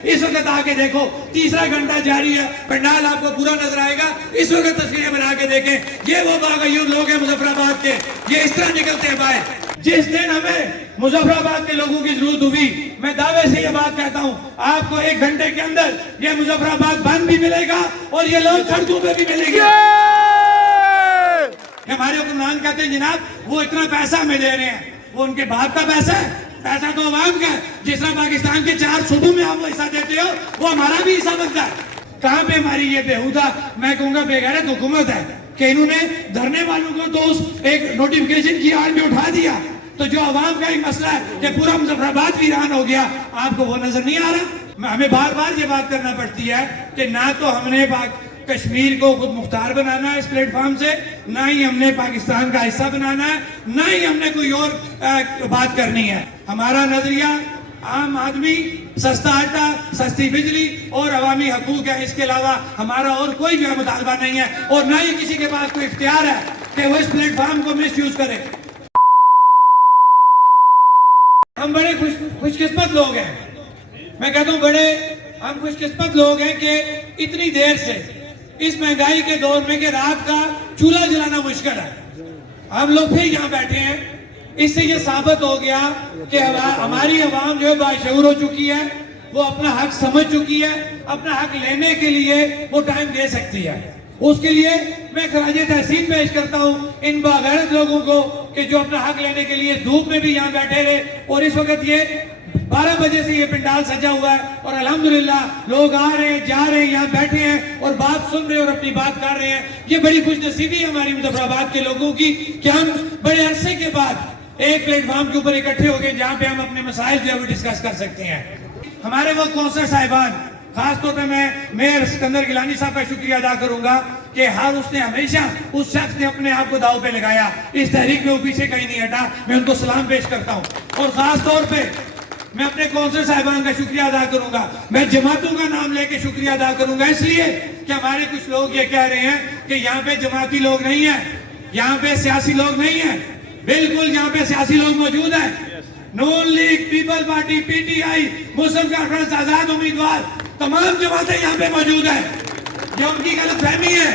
اس وقت آ کے دیکھو، تیسرا گھنٹہ جاری ہے، پنڈال آپ کو پورا نظر آئے گا، اس وقت تصویریں بنا کے دیکھیں، یہ وہ باغیور لوگ ہیں مظفر آباد کے، یہ اس طرح نکلتے ہیں باہر۔ جس دن ہمیں مظفر آباد کے لوگوں کی ضرورت ہوئی، میں دعوے سے یہ بات کہتا ہوں، آپ کو 1 گھنٹے کے اندر یہ مظفر آباد بند بھی ملے گا اور یہ لوگ سڑکوں پہ بھی ملیں گے۔ ہمارے حکمران کہتے ہیں جناب وہ اتنا پیسہ ہمیں دے رہے ہیں، وہ ان کے باپ کا پیسہ ہے، پیسہ تو عوام کا ہے۔ جس طرح پاکستان کے 4 صوبوں میں آپ وہ حصہ دیتے ہو، وہ ہمارا بھی حصہ بنتا ہے۔ کہاں پہ ہماری یہ بےہودہ، میں کہوں گا بے غیرت حکومت ہے کہ انہوں نے دھرنے والوں کو تو اس ایک نوٹیفیکیشن کی آڑ میں اٹھا دیا، تو جو عوام کا ایک مسئلہ ہے کہ پورا مظفر آباد ویران ہو گیا، آپ کو وہ نظر نہیں آ رہا؟ ہمیں بار بار یہ بات کرنا پڑتی ہے کہ نہ تو ہم نے کشمیر کو خود مختار بنانا ہے اس پلیٹ فارم سے، نہ ہی ہم نے پاکستان کا حصہ بنانا ہے، نہ ہی ہم نے کوئی اور بات کرنی ہے۔ ہمارا نظریہ عام آدمی، سستا آٹا، سستی بجلی اور عوامی حقوق ہے، اس کے علاوہ ہمارا اور کوئی جو ہے مطالبہ نہیں ہے، اور نہ ہی کسی کے پاس کوئی اختیار ہے کہ وہ اس پلیٹ فارم کو مس یوز کرے۔ ہم بڑے خوش قسمت لوگ ہیں، میں کہتا ہوں ہم خوش قسمت لوگ ہیں کہ اتنی دیر سے اس مہنگائی کے دور میں کہ رات کا چولہا جلانا مشکل ہے، ہم لوگ پھر یہاں بیٹھے ہیں۔ اس سے یہ ثابت ہو گیا کہ ہماری عوام جو ہے باشعور ہو چکی ہے، وہ اپنا حق سمجھ چکی ہے، اپنا حق لینے کے لیے وہ ٹائم دے سکتی ہے۔ اس کے لیے میں خراج تحسین پیش کرتا ہوں ان باغیرت لوگوں کو کہ جو اپنا حق لینے کے لیے دھوپ میں بھی یہاں بیٹھے رہے، اور اس وقت یہ 12 بجے سے یہ پنڈال سجا ہوا ہے اور الحمدللہ لوگ آ رہے ہیں، جا رہے ہیں، یہاں بیٹھے ہیں اور بات سن رہے ہیں اور اپنی بات کر رہے ہیں۔ یہ بڑی خوش نصیبی ہے ہماری مظفر آباد کے لوگوں کی کہ ہم بڑے عرصے کے بعد ایک پلیٹ فارم کے اوپر اکٹھے ہو گئے جہاں پہ ہم اپنے مسائل جو ہے وہ ڈسکس کر سکتے ہیں۔ ہمارے وہ کونسلر صاحبان، خاص طور پہ میں میئر سکندر گیلانی صاحب کا شکریہ ادا کروں گا کہ اس نے ہمیشہ اس شخص نے اپنے آپ کو داؤ پہ لگایا، اس تحریک میں وہ پیچھے کہیں نہیں ہٹا، میں ان کو سلام پیش کرتا ہوں۔ اور خاص طور پہ میں اپنے کونسلر صاحبان کا شکریہ ادا کروں گا، میں جماعتوں کا نام لے کے شکریہ ادا کروں گا، اس لیے کہ ہمارے کچھ لوگ یہ کہہ رہے ہیں کہ یہاں پہ جماعتی لوگ نہیں ہیں، یہاں پہ سیاسی لوگ نہیں ہیں۔ بالکل یہاں پہ سیاسی لوگ موجود ہیں، Noon league, people party, P T I, Muslim conference, آزاد امیدوار، تمام جماعتیں یہاں پہ موجود ہیں۔ یہ ان کی غلط فہمی ہے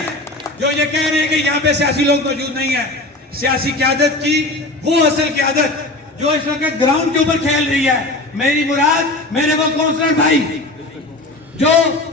جو یہ کہہ رہے ہیں کہ یہاں پہ سیاسی لوگ موجود نہیں ہیں۔ سیاسی قیادت کی وہ اصل قیادت جو اس وقت گراؤنڈ کے اوپر کھیل رہی ہے، میری مراد میرے وہ کونسلر بھائی جو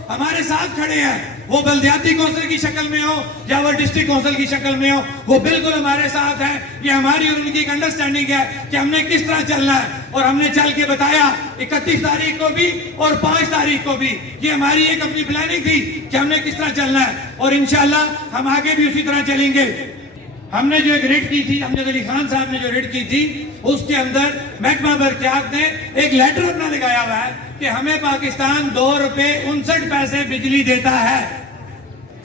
ہمارے ساتھ کھڑے ہیں، وہ بلدیاتی کونسل کی شکل میں ہو یا وہ ڈسٹرکٹ کونسل کی شکل میں ہو، وہ بالکل ہمارے ساتھ ہیں۔ یہ ہماری اور ان کی ایک انڈرسٹینڈنگ ہے کہ ہم نے کس طرح چلنا ہے، اور ہم نے چل کے بتایا 31 تاریخ کو بھی اور 5 تاریخ کو بھی۔ یہ ہماری ایک اپنی پلاننگ تھی کہ ہم نے کس طرح چلنا ہے، اور انشاءاللہ ہم آگے بھی اسی طرح چلیں گے۔ ہم نے جو ایک ریڈ کی تھی، امجد علی خان صاحب نے جو ریڈ کی تھی، اس کے اندر محکمہ برقیات نے ایک لیٹر اپنا لگایا ہوا ہے کہ ہمیں پاکستان 2 روپے 59 پیسے بجلی دیتا ہے۔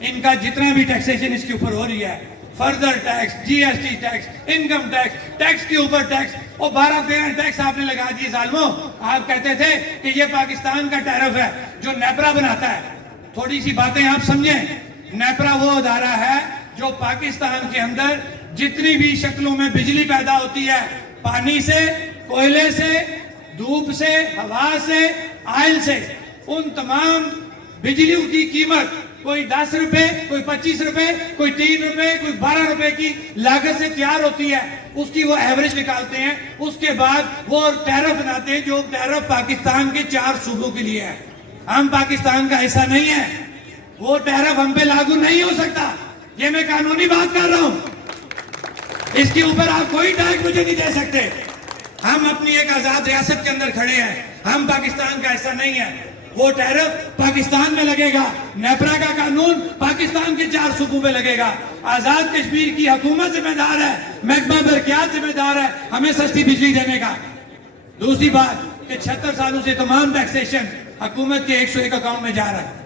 ان کا جتنا بھی ٹیکسیشن اس کے اوپر ہو رہی ہے، further tax, G S T tax, income tax, tax کے اوپر ٹیکس، اور 12-13 ٹیکس آپ نے لگا دیے ظالموں۔ آپ کہتے تھے کہ یہ پاکستان کا ٹیرف ہے جو نیپرا بناتا ہے۔ تھوڑی سی باتیں آپ سمجھیں، نیپرا وہ ادارہ ہے جو پاکستان کے اندر جتنی بھی شکلوں میں بجلی پیدا ہوتی ہے، پانی سے، کوئلے سے، دھوپ سے، ہوا سے، آئل سے، ان تمام بجلیوں کی قیمت کوئی 10 روپے، کوئی 25 روپے، کوئی 3 روپے، کوئی 12 روپے کی لاگت سے تیار ہوتی ہے، اس کی وہ ایوریج نکالتے ہیں، اس کے بعد وہ ٹیرف بناتے ہیں جو ٹیرف پاکستان کے 4 صوبوں کے لیے ہے۔ ہم پاکستان کا حصہ نہیں ہے، وہ ٹیرف ہم پہ لاگو نہیں ہو سکتا۔ یہ میں قانونی بات کر رہا ہوں، اس کے اوپر آپ کوئی ٹیکس مجھے نہیں دے سکتے۔ ہم اپنی ایک آزاد ریاست کے اندر کھڑے ہیں، ہم پاکستان کا حصہ نہیں ہے۔ وہ ٹیرف پاکستان میں لگے گا، نیپرا کا قانون پاکستان کے 4 صوبوں میں لگے گا۔ آزاد کشمیر کی حکومت ذمہ دار ہے، محکمہ برقیات ذمہ دار ہے ہمیں سستی بجلی دینے کا۔ دوسری بات کہ 76 سالوں سے تمام ٹیکسیشن حکومت کے 101 اکاؤنٹ میں جا رہا ہے۔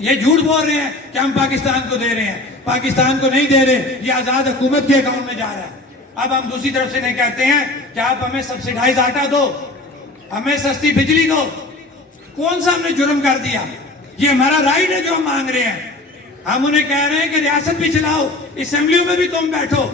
یہ جھوٹ بول رہے ہیں کہ ہم پاکستان کو دے رہے ہیں، پاکستان کو نہیں دے رہے، یہ آزاد حکومت کے اکاؤنٹ میں جا رہا ہے۔ اب ہم دوسری طرف سے نہیں کہتے ہیں کہ آپ ہمیں سبسیڈائز آٹا دو، ہمیں سستی بجلی دو۔ کون سا ہم نے جرم کر دیا؟ یہ ہمارا رائٹ ہے جو ہم مانگ رہے ہیں۔ ہم انہیں کہہ رہے ہیں کہ ریاست بھی چلاؤ، اسمبلیوں میں بھی تم بیٹھو،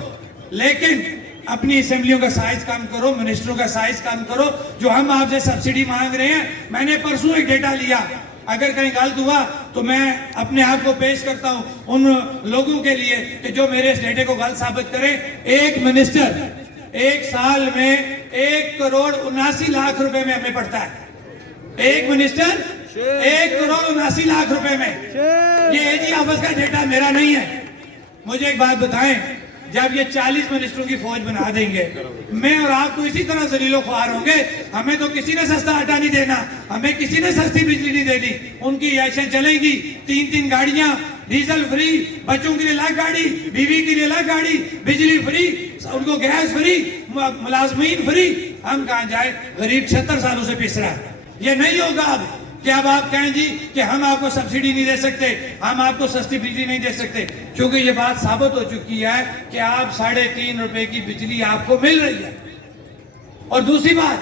لیکن اپنی اسمبلیوں کا سائز کم کرو, منسٹروں کا سائز کم کرو. جو ہم آپ سے سبسڈی مانگ رہے ہیں, میں نے پرسوں ایک ڈیٹا لیا, اگر کہیں غلط ہوا تو میں اپنے آپ کو پیش کرتا ہوں ان لوگوں کے لیے کہ جو میرے اس ڈیٹے کو غلط ثابت کریں. ایک منسٹر ایک سال میں 1,79,00,000 روپے میں ہمیں پڑتا ہے. ایک منسٹر 1,79,00,000 روپے میں. یہ AG آفس کا ڈیٹا میرا نہیں ہے. مجھے ایک بات بتائیں, جب یہ 40 منسٹروں کی فوج بنا دیں گے, میں اور آپ تو اسی طرح ذلیل و خوار ہوں گے. ہمیں تو کسی نے سستا آٹا نہیں دینا, ہمیں کسی نے سستی بجلی نہیں دینی. ان کی عیشیں چلیں گی, 3 گاڑیاں, ڈیزل فری, بچوں کے لیے الگ گاڑی, بیوی کے لیے الگ گاڑی, بجلی فری, ان کو گیس فری, ملازمین فری. ہم کہاں جائے؟ غریب 76 سالوں سے پس رہا ہے. یہ نہیں ہوگا اب کہ اب آپ کہیں جی کہ ہم آپ کو سبسڈی نہیں دے سکتے, ہم آپ کو سستی بجلی نہیں دے سکتے, کیونکہ یہ بات ثابت ہو چکی ہے کہ آپ 3.5 روپے کی بجلی آپ کو مل رہی ہے. اور دوسری بات,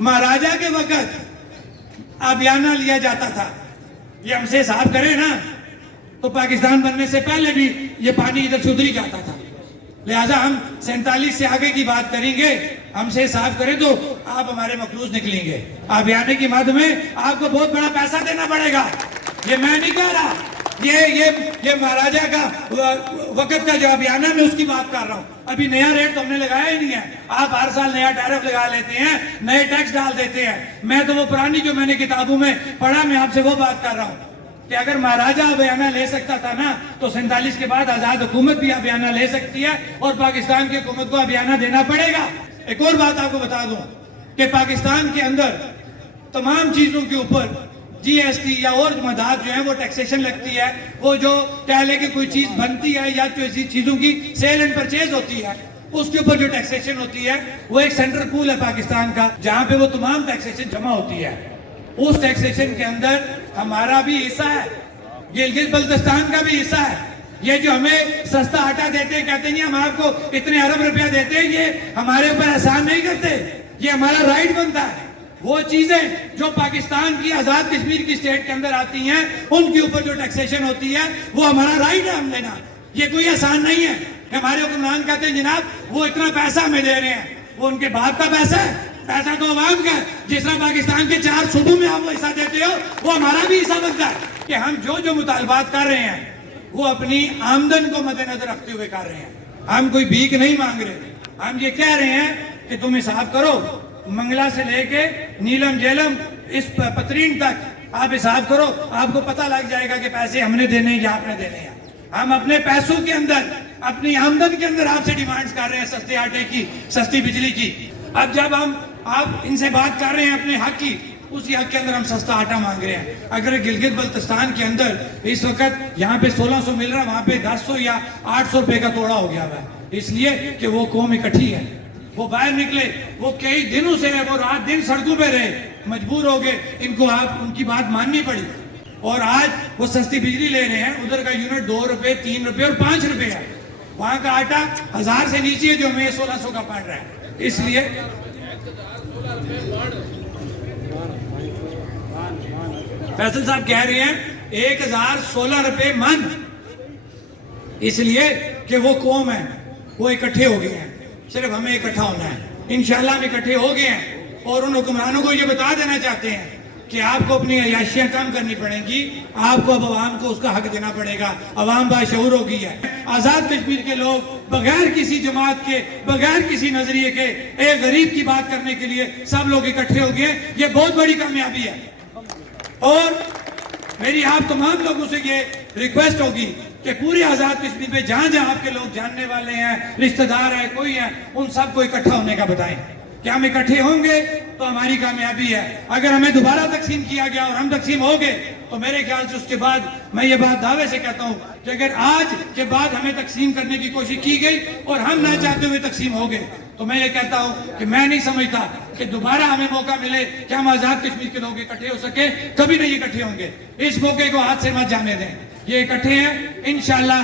مہاراجہ کے وقت آبیانہ لیا جاتا تھا. یہ ہم سے حساب کریں نا تو پاکستان بننے سے پہلے بھی یہ پانی ادھر سے ادھر ہی جاتا تھا. لہذا ہم 47 سے آگے کی بات کریں گے, ہم سے حساب کریں تو آپ ہمارے مقروض نکلیں گے. آبیانے کی مد میں آپ کو بہت بڑا پیسہ دینا پڑے گا. یہ میں نہیں کہہ رہا, یہ مہاراجہ کا وقت کا جو آبیانہ میں اس کی بات کر رہا ہوں. ابھی نیا ریٹ تو ہم نے لگایا ہی نہیں ہے. آپ ہر سال نیا ٹیرف لگا لیتے ہیں, نئے ٹیکس ڈال دیتے ہیں. میں تو وہ پرانی جو میں نے کتابوں میں پڑھا, میں آپ سے وہ بات کر رہا ہوں کہ اگر مہاراجہ آبیانہ لے سکتا تھا نا تو 47 کے بعد آزاد حکومت بھی آبیانہ لے سکتی ہے, اور پاکستان کی حکومت کو آبیانہ دینا پڑے گا. ایک اور بات آپ کو بتا دوں کہ پاکستان کے اندر تمام چیزوں کے اوپر GST یا اور مداد جو ہیں وہ ٹیکسیشن لگتی ہے. وہ جو کہہ لے کہ کوئی چیز بنتی ہے یا جو ایسی چیزوں کی سیل اینڈ پرچیز ہوتی ہے, اس کے اوپر جو ٹیکسیشن ہوتی ہے وہ ایک سینٹرل پول ہے پاکستان کا, جہاں پہ وہ تمام ٹیکسیشن جمع ہوتی ہے. اس ٹیکسیشن کے اندر ہمارا بھی حصہ ہے, گلگت بلتستان کا بھی حصہ ہے. یہ جو ہمیں سستا آٹا دیتے ہیں, کہتے ہیں ہم آپ کو اتنے ارب روپیہ دیتے ہیں, یہ ہمارے اوپر احسان نہیں کرتے, یہ ہمارا رائٹ بنتا ہے. وہ چیزیں جو پاکستان کی آزاد کشمیر کی اسٹیٹ کے اندر آتی ہیں, ان کے اوپر جو ٹیکسیشن ہوتی ہے وہ ہمارا رائٹ ہے ہم لینا. یہ کوئی احسان نہیں ہے کہ ہمارے حکمران کہتے ہیں جناب وہ اتنا پیسہ ہمیں دے رہے ہیں. وہ ان کے باپ کا پیسہ ہے, پیسہ تو عوام کا ہے. جس طرح پاکستان کے 4 صوبوں میں آپ وہ حصہ دیتے ہو, وہ ہمارا بھی حصہ بنتا ہے کہ ہم جو مطالبات کر رہے ہیں وہ اپنی آمدن کو مد نظر رکھتے ہوئے کر رہے ہیں. ہم کوئی بھیک نہیں مانگ رہے. ہم یہ کہہ رہے ہیں کہ تم حساب کرو, منگلا سے لے کے نیلم جیلم اس پترین تک آپ حساب کرو, آپ کو پتہ لگ جائے گا کہ پیسے ہم نے دینے ہیں یا آپ نے دینے ہیں. ہم اپنے پیسوں کے اندر, اپنی آمدن کے اندر آپ سے ڈیمانڈز کر رہے ہیں سستے آٹے کی, سستی بجلی کی. اب جب آپ ان سے بات کر رہے ہیں اپنے حق کی, اسی حق کے اندر ہم سستا آٹا مانگ رہے ہیں. اگر گلگت بلتستان کے اندر اس وقت یہاں پہ 1600 مل رہا ہے, وہاں پہ 1000 یا 800 روپے کا توڑا ہو گیا ہوا ہے, اس لیے کہ وہ قوم اکٹھی ہے. وہ باہر نکلے, وہ کئی دنوں سے وہ رات دن سڑکوں پہ رہے, مجبور ہو گئے, ان کو ان کی بات ماننی پڑی, اور آج وہ سستی بجلی لے رہے ہیں. ادھر کا یونٹ 2 روپے, 3 روپے اور 5 روپے ہے. وہاں کا آٹا 1000 سے نیچے ہے جو ہمیں 1600 کا پڑ رہا ہے. اس لیے فیصل صاحب کہہ رہے ہیں 1016 روپے من, اس لیے کہ وہ قوم ہے, وہ اکٹھے ہو گئے ہیں. صرف ہمیں اکٹھا ہونا ہے. انشاءاللہ ہم اکٹھے ہو گئے ہیں, اور ان حکمرانوں کو یہ بتا دینا چاہتے ہیں کہ آپ کو اپنی عیاشیاں کم کرنی پڑیں گی. آپ کو اب عوام کو اس کا حق دینا پڑے گا. عوام باشعور ہو گئی ہے. آزاد کشمیر کے لوگ بغیر کسی جماعت کے, بغیر کسی نظریے کے, ایک غریب کی بات کرنے کے لیے سب لوگ اکٹھے ہو گئے. یہ بہت بڑی کامیابی ہے. اور میری آپ تمام لوگوں سے یہ ریکویسٹ ہوگی کہ پوری آزاد کشمیر میں جہاں جہاں آپ کے لوگ جاننے والے ہیں, رشتہ دار ہیں, کوئی ہیں, ان سب کو اکٹھا ہونے کا بتائیں کہ ہم اکٹھے ہوں گے تو ہماری کامیابی ہے. اگر ہمیں دوبارہ تقسیم کیا گیا اور ہم تقسیم ہو گئے تو میرے خیال سے اس کے بعد میں یہ بات دعوے سے کہتا ہوں کہ اگر آج کے بعد ہمیں تقسیم کرنے کی کوشش کی گئی اور ہم نہ چاہتے ہوئے تقسیم ہو گئے, تو میں یہ کہتا ہوں کہ میں نہیں سمجھتا کہ دوبارہ ہمیں موقع ملے کہ ہم آزاد کشمیر کے لوگ اکٹھے ہو سکے. کبھی نہیں اکٹھے ہوں گے. اس موقع کو ہاتھ سے مت جانے دیں. یہ اکٹھے ہیں انشاءاللہ.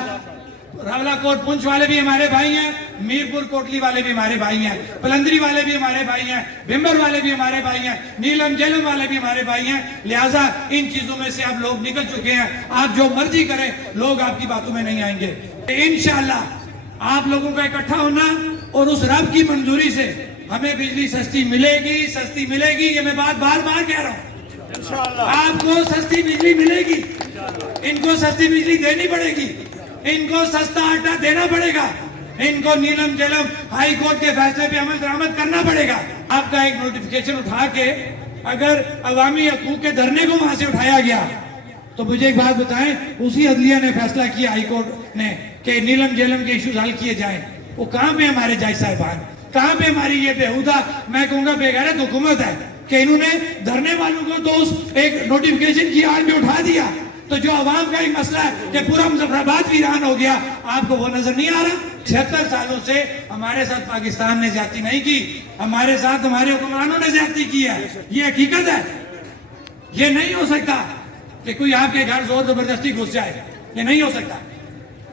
راولہ کوٹ پنچ والے بھی ہمارے بھائی ہیں, میرپور کوٹلی والے بھی ہمارے بھائی ہیں, پلندری والے بھی ہمارے بھائی ہیں, بھمبر والے بھی ہمارے بھائی ہیں, نیلم جیلم والے بھی ہمارے بھائی ہیں. لہٰذا ان چیزوں میں سے آپ لوگ نکل چکے ہیں. آپ جو مرضی کریں, لوگ آپ کی باتوں میں نہیں آئیں گے. انشاءاللہ آپ لوگوں کا اکٹھا ہونا اور اس رب کی منظوری سے ہمیں بجلی سستی ملے گی. یہ میں بات بار بار کہہ رہا ہوں. آپ کو سستی بجلی ملے گی. ان کو سستی بجلی دینی پڑے گی. ان کو سستا آٹا دینا پڑے گا. ان کو نیلم جلم ہائی کورٹ کے فیصلے پہ عمل درآمد کرنا پڑے گا. آپ کا ایک نوٹیفیکیشن اٹھا کے اگر عوامی حقوق کے دھرنے کو وہاں سے اٹھایا گیا تو مجھے ایک بات بتائیں, اسی عدلیہ نے فیصلہ کیا ہائی کورٹ نے کہ نیلم جیلم کے ایشوز حل کیے جائیں. وہ کہاں پہ ہمارے جج صاحبان, کہاں پہ ہماری یہ بےہودہ, میں کہوں گا بے غیرت حکومت ہے کہ انہوں نے دھرنے والوں کو تو اس ایک نوٹیفیکیشن کی آڑ میں اٹھا دیا, تو جو عوام کا ایک مسئلہ ہے کہ پورا مظفر آباد ویران ہو گیا, آپ کو وہ نظر نہیں آ رہا؟ 76 سالوں سے ہمارے ساتھ پاکستان نے زیادتی نہیں کی, ہمارے ساتھ ہمارے حکمرانوں نے زیادتی کی ہے. یہ حقیقت ہے. یہ نہیں ہو سکتا کہ کوئی آپ کے گھر زور زبردستی گھس جائے. یہ نہیں ہو سکتا.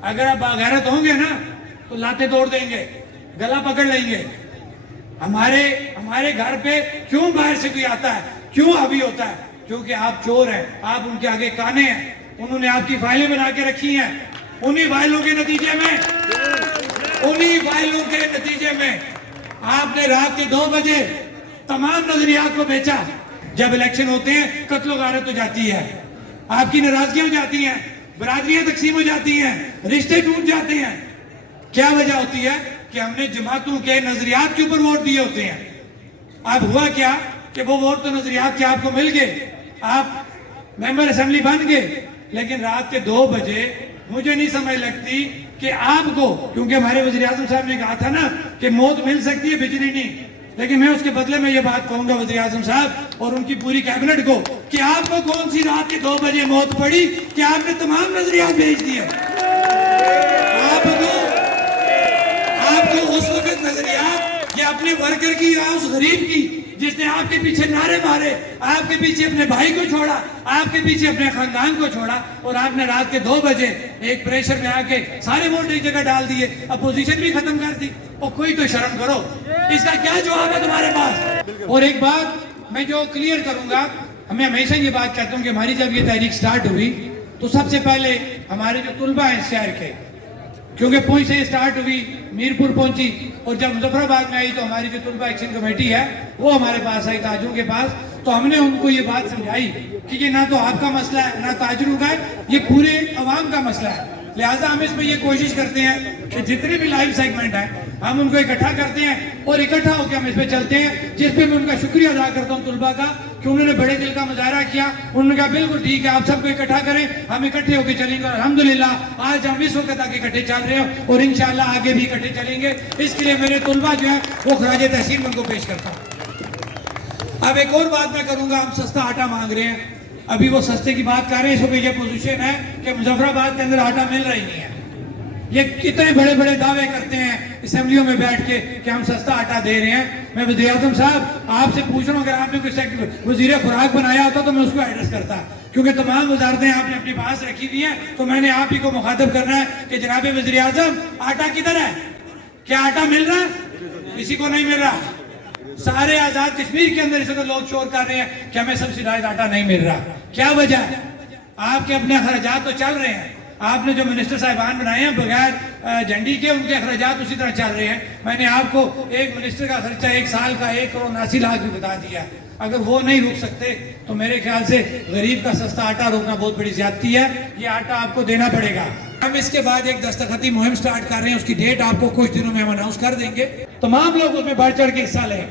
اگر آپ باغیرت ہوں گے نا تو لاتے توڑ دیں گے, گلا پکڑ لیں گے. ہمارے گھر پہ کیوں باہر سے کوئی آتا ہے, کیوں حاوی ہوتا ہے؟ کیونکہ آپ چور ہیں, آپ ان کے آگے کانے ہیں. انہوں نے آپ کی فائلیں بنا کے رکھی ہیں. انہی فائلوں کے نتیجے میں آپ نے رات کے 2 بجے تمام نظریات کو بیچا. جب الیکشن ہوتے ہیں قتل و غارت ہو جاتی ہے, آپ کی ناراضگیاں ہو جاتی ہیں, برادریاں تقسیم ہو جاتی ہیں, رشتے ٹوٹ جاتے ہیں. کیا وجہ ہوتی ہے؟ کہ ہم نے جماعتوں کے نظریات کے اوپر ووٹ دیے ہوتے ہیں. اب ہوا کیا کہ وہ ووٹ تو نظریات کے آپ کو مل گئے, آپ ممبر اسمبلی بن گئے, لیکن رات کے 2 بجے مجھے نہیں سمجھ لگتی کہ آپ کو, کیونکہ ہمارے وزیر اعظم صاحب نے کہا تھا نا کہ موت مل سکتی ہے بجلی نہیں, لیکن میں اس کے بدلے میں یہ بات کہوں گا وزیر اعظم صاحب اور ان کی پوری کیبنٹ کو کہ آپ کو کون سی رات کے 2 بجے موت پڑی کہ آپ نے تمام نظریات بھیج دیے. آپ کو اس وقت نظریات یا اپنے ورکر کی یا اس غریب کی جس نے آپ کے پیچھے نعرے مارے, آپ کے پیچھے اپنے بھائی کو چھوڑا, آپ کے پیچھے اپنے خاندان کو چھوڑا, اور آپ نے رات کے 2 بجے ایک پریشر میں آ کے سارے ووٹ ایک جگہ ڈال دیے, اپوزیشن بھی ختم کر دی. اور کوئی تو شرم کرو, اس کا کیا جواب ہے تمہارے پاس؟ اور ایک بات میں جو کلیئر کروں گا, میں ہمیشہ یہ بات کہتا ہوں کہ ہماری جب یہ تحریک سٹارٹ ہوئی تو سب سے پہلے ہمارے جو طلبہ ہیں شہر کے, کیونکہ پونچھ سے سٹارٹ ہوئی, میرپور پہنچی, اور جب مظفر آباد میں آئی تو ہماری جو طلبہ ایکشن کمیٹی ہے وہ ہمارے پاس آئی تاجروں کے پاس, تو ہم نے ان کو یہ بات سمجھائی کہ یہ نہ تو آپ کا مسئلہ ہے نہ تاجروں کا ہے, یہ پورے عوام کا مسئلہ ہے. لہٰذا ہم اس میں یہ کوشش کرتے ہیں کہ جتنے بھی لائیو سیگمنٹ ہیں ہم ان کو اکٹھا کرتے ہیں اور اکٹھا ہو کے ہم اس پہ چلتے ہیں, جس پہ میں ان کا شکریہ ادا کرتا ہوں طلبہ کا کہ انہوں نے بڑے دل کا مظاہرہ کیا. انہوں نے کہا بالکل ٹھیک ہے, آپ سب کو اکٹھا کریں, ہم اکٹھے ہو کے چلیں گے. الحمدللہ آج ہم اس وقت تک اکٹھے چل رہے ہیں اور انشاءاللہ آگے بھی اکٹھے چلیں گے. اس کے لیے میرے طلبہ جو ہیں وہ خراج تحسین ان کو پیش کرتا ہوں. اب ایک اور بات میں کروں گا, ہم سستا آٹا مانگ رہے ہیں, ابھی وہ سستے کی بات کر رہے ہیں, اس وقت یہ پوزیشن ہے کہ مظفر آباد کے اندر آٹا مل رہی نہیں ہے. یہ کتنے بڑے بڑے دعوے کرتے ہیں اسمبلیوں میں بیٹھ کے کہ ہم سستا آٹا دے رہے ہیں. میں وزیر اعظم صاحب آپ سے پوچھ رہا ہوں, اگر آپ نے کوئی وزیر خوراک بنایا ہوتا تو میں اس کو ایڈریس کرتا, کیونکہ تمام وزارتیں آپ نے اپنی پاس رکھی ہوئی ہیں, تو میں نے آپ ہی کو مخاطب کرنا ہے کہ جناب وزیر اعظم آٹا کدھر ہے؟ کیا آٹا مل رہا ہے؟ کسی کو نہیں مل رہا. سارے آزاد کشمیر کے اندر اس وقت لوگ شور کر رہے ہیں کہ ہمیں سبسیڈائز آٹا نہیں مل رہا. کیا وجہ ہے؟ آپ کے اپنے اخراجات تو چل رہے ہیں, آپ نے جو منسٹر صاحبان بنائے ہیں بغیر جھنڈی کے, ان کے اخراجات اسی طرح چل رہے ہیں. میں نے آپ کو ایک منسٹر کا خرچہ 1 سال کا 1,79,00,000 بھی بتا دیا. اگر وہ نہیں روک سکتے تو میرے خیال سے غریب کا سستا آٹا روکنا بہت بڑی زیادتی ہے. یہ آٹا آپ کو دینا پڑے گا. ہم اس کے بعد ایک دستخطی مہم سٹارٹ کر رہے ہیں, اس کی ڈیٹ آپ کو کچھ دنوں میں ہم اناؤنس کر دیں گے. تمام لوگ اس میں بڑھ چڑھ کے حصہ لیں,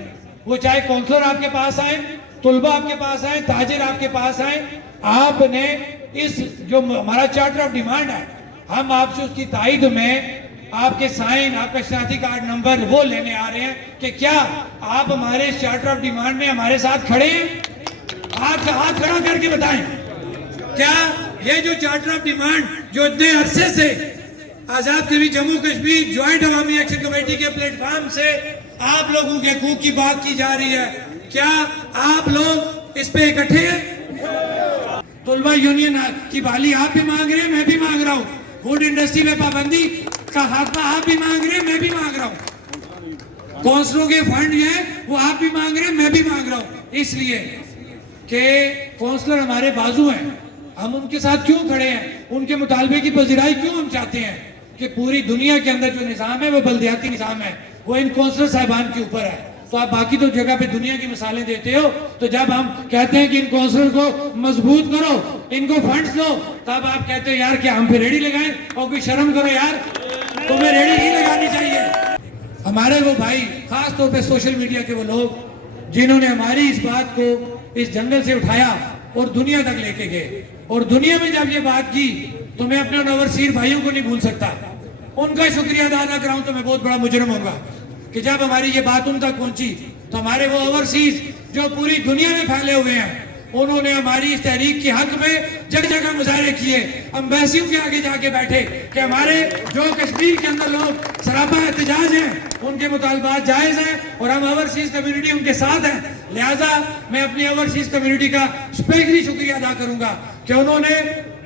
وہ چاہے کونسلر آپ کے پاس آئیں, طلبہ آپ کے پاس آئیں, تاجر آپ کے پاس آئیں. آپ نے اس جو ہمارا چارٹر آف ڈیمانڈ ہے, ہم آپ سے اس کی تائید میں آپ کے سائن, آپ کا شناختی کارڈ نمبر وہ لینے آ رہے ہیں کہ کیا آپ ہمارے اس چارٹر آف ڈیمانڈ میں ہمارے ساتھ کھڑے ہیں. ہاتھ کھڑا کر کے بتائیں, کیا یہ جو چارٹر آف ڈیمانڈ جو اتنے عرصے سے آزاد کشمیر جموں کشمیر جوائنٹ عوامی ایکشن کمیٹی کے پلیٹ فارم سے آپ لوگوں کے حقوق کی بات کی جا رہی ہے, کیا آپ لوگ اس پہ اکٹھے ہیں؟ طلبہ یونین کی بحالی آپ بھی مانگ رہے ہیں, میں بھی مانگ رہا ہوں. فوڈ انڈسٹری میں پابندی کا خاتمہ آپ بھی مانگ رہے ہیں, میں بھی مانگ رہا ہوں. کونسلوں کے فنڈ جو ہیں وہ آپ بھی مانگ رہے ہیں, میں بھی مانگ رہا ہوں. اس لیے کہ کونسلر ہمارے بازو ہیں, ہم ان کے ساتھ کیوں کھڑے ہیں, ان کے مطالبے کی پذیرائی کیوں ہم چاہتے ہیں کہ پوری دنیا کے اندر جو نظام ہے وہ بلدیاتی نظام ہے, وہ ان کونسلر صاحبان کے اوپر ہے. تو آپ باقی تو جگہ پہ دنیا کی مثالیں دیتے ہو, تو جب ہم کہتے ہیں کہ ان کونسلر کو مضبوط کرو, ان کو فنڈز دو, تب آپ کہتے ہو یار کہ ہم پہ ریڑھی لگائیں. اور کوئی شرم کرو یار, تمہیں ریڑھی نہیں لگانی چاہیے. ہمارے وہ بھائی, خاص طور پہ سوشل میڈیا کے وہ لوگ جنہوں نے ہماری اس بات کو اس جنگل سے اٹھایا اور دنیا تک لے کے گئے, اور دنیا میں جب یہ بات کی تو میں اپنے اوورسیز بھائیوں کو نہیں بھول سکتا. ان کا شکریہ ادا نہ کراؤں تو میں بہت بڑا مجرم ہوں گا کہ جب ہماری یہ بات ان تک پہنچی تو ہمارے وہ اوورسیز جو پوری دنیا میں پھیلے ہوئے ہیں, انہوں نے ہماری اس تحریک کے حق میں جگہ جگہ مظاہرے کیے, امبیسیوں کے آگے جا کے بیٹھے کہ ہمارے جو کشمیر کے اندر لوگ سراپا احتجاج ہیں, ان کے مطالبات جائز ہیں اور ہم اوورسیز کمیونٹی ان کے ساتھ ہیں. لہٰذا میں اپنی اوورسیز کمیونٹی کا اسپیشلی شکریہ ادا کروں گا کہ انہوں نے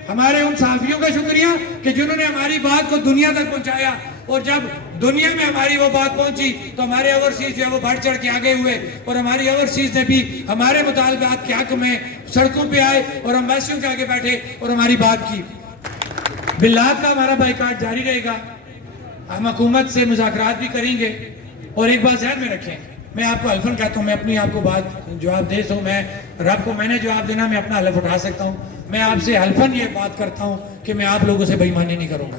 ہمارے ان صحافیوں کا شکریہ کہ جنہوں نے ہماری بات کو دنیا تک پہنچایا, اور جب دنیا میں ہماری وہ بات پہنچی تو ہمارے اوورسیز جو ہے وہ بڑھ چڑھ کے آگے ہوئے, اور ہماری اوورسیز نے بھی ہمارے مطالبات کے حق میں سڑکوں پہ آئے اور امبیسیوں کے آگے بیٹھے اور ہماری بات کی. بلاد کا ہمارا بائیکاٹ جاری رہے گا, ہم حکومت سے مذاکرات بھی کریں گے. اور ایک بات ذہن میں رکھیں, میں آپ کو حلفاً کہتا ہوں, میں اپنی آپ کو بات جواب دے سوں, میں رب کو میں نے جواب دینا, میں اپنا حلف اٹھا سکتا ہوں. میں آپ سے حلفاً یہ بات کرتا ہوں کہ میں آپ لوگوں سے بے ایمانی نہیں کروں گا.